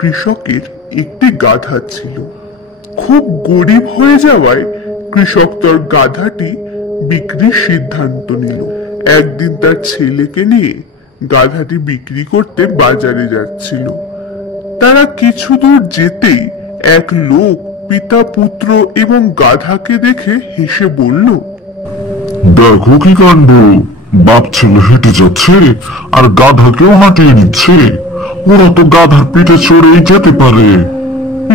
কৃষকের একটি গাধা ছিল। খুব গরিব হয়ে যাওয়ায় কৃষক তার গাধাটি বিক্রির সিদ্ধান্ত নিল। একদিন তার ছেলেকে নিয়ে গাধাটি বিক্রি করতে বাজারে যাচ্ছিল। তারা কিছু দূর যেতেই এক লোক পিতা পুত্র এবং গাধাকে দেখে হেসে বলল, দেখো কি কাণ্ড, বাপ ছেলে হেঁটে যাচ্ছে আর গাধাকেও হাঁটিয়ে নিচ্ছে। ওরা তো গাধার পিঠে চড়েই যেতে পারে।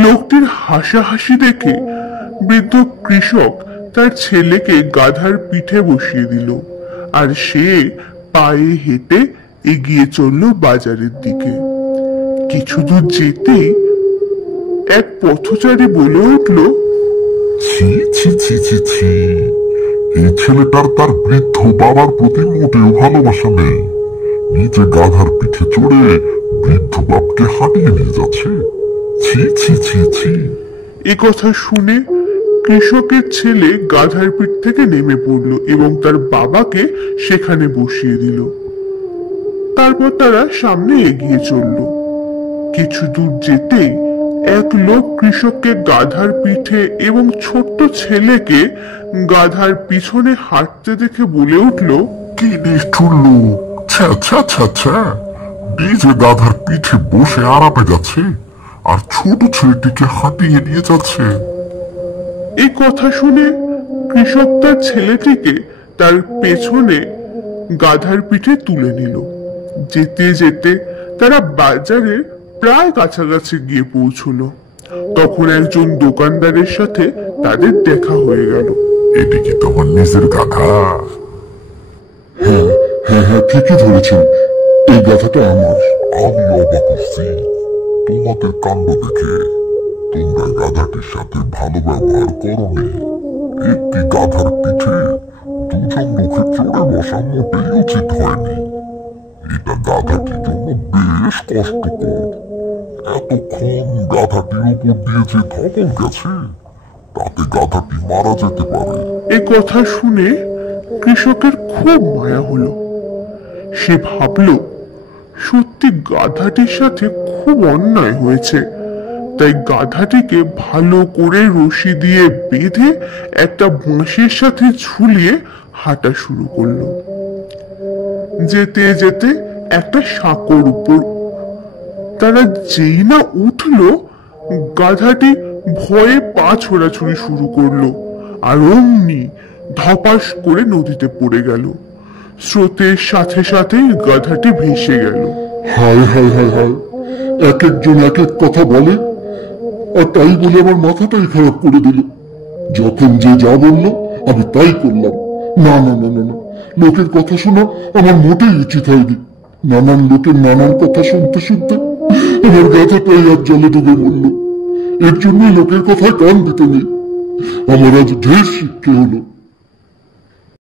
লোকটির হাসাহাসি দেখে বৃদ্ধ কৃষক তার ছেলেকে গাধার পিঠে বসিয়ে দিল আর সে পায়ে হেঁটে এগিয়ে চলল বাজারের দিকে। কিছু দূর যেতেই এক পথচারী বলে উঠল, ছি ছি ছি ছি ছি, এই ছেলেটার তার বৃদ্ধ বাবার প্রতি মোটেও ভালোবাসা নেই। নিজে গাধার পিঠে চড়ে বৃদ্ধ বাপকে হাঁটিয়ে নিয়ে যাচ্ছে। ছি ছি ছি ছি। এ কথা শুনে কৃষকের ছেলে গাধার পিঠ থেকে নেমে পড়ল এবং তার বাবাকে সেখানে বসিয়ে দিল। তারপর তারা সামনে এগিয়ে চলল। কিছু দূর যেতেই এক লোক কৃষককে গাধার পিঠে এবং ছোট্ট ছেলেকে গাধার পিছনে হাঁটতে দেখে বলে উঠল, কি নিষ্ঠুর লোক, ছ্যা ছ্যা ছ্যা ছ্যা, নিজে গাধার পিঠে বসে আরামে যাচ্ছে আর ছোট ছেলেটিকে হাঁটিয়ে নিয়ে যাচ্ছে। এই কথা শুনে কৃষক তার ছেলেটিকে তার পেছনে গাধার পিঠে তুলে নিল। যেতে যেতে তারা বাজারে প্রায় কাছাকাছি গিয়ে পৌঁছলো। তখন একজন দোকানদারের সাথে তাদের দেখা হয়ে গেল। এটি কি তোমার নিজের গাধা? হ্যাঁ হ্যাঁ হ্যাঁ, ঠিকই ধরেছেন, এই গাধাটা আমার। আমি অবাক হচ্ছি তোমাদের কাণ্ড দেখে। তোমরা গাধাটির সাথে ভালো ব্যবহার করনি। একটি গাধার পিঠে দুজন লোকের চড়ে বসা মোটেই উচিত হয়নি। এটা গাধাটির জন্য বেশ কষ্টকর। এতক্ষণ গাধাটির উপর দিয়ে যে ধকল গেছে তাতে গাধাটি মারা যেতে পারে। এ কথা শুনে কৃষকের খুব মায়া হলো। সে ভাবল, সত্যি গাধাটির সাথে খুব অন্যায় হয়েছে। তাই গাধাটিকে ভালো করে রশি দিয়ে বেঁধে একটা বাঁশের সাথে ঝুলিয়ে হাঁটা শুরু করলো। যেতে যেতে একটা সাঁকোর উপর তারা যেই না উঠল, গাধাটি ভয়ে পা ছোড়াছুড়ি শুরু করলো আর অমনি ধপাস করে নদীতে পড়ে গেল। স্রোতের সাথে সাথে গাধাটি ভেসে গেল। হায় হায় হায় হায়, এক একজন এক এক কথা বলে, আর তাই বলে আমার মাথাটাই খারাপ করে দিল। যখন যে যা বললো আমি তাই করলাম। না না না না না, লোকের কথা শোনা আমার মোটেই উচিত হয়নি। নানান লোকের নানান কথা শুনতে শুনতে আমার গাধাটাই আর জলে ডুবে মরল। এর জন্য লোকের কথায় কান দিতে নেই। আমার আজ ঢের শিক্ষা হলো।